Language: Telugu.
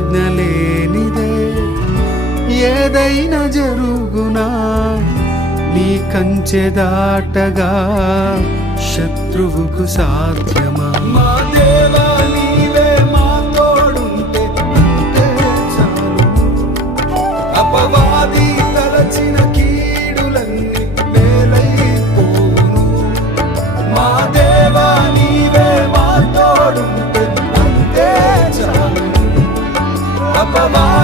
ఆజ్ఞ లేనిదే ఏదైనా జరుగునా, నీ కంచె దాటగా శత్రువుకు సాధ్యమా? మా దేవా నీవే మా తోడుంటే అంతే చాలు. అపవాది తలచిన కీడులన్నీ మేలైపోను. మా దేవా నీవే మా తోడుంటే అంతే చాలు. అపవాది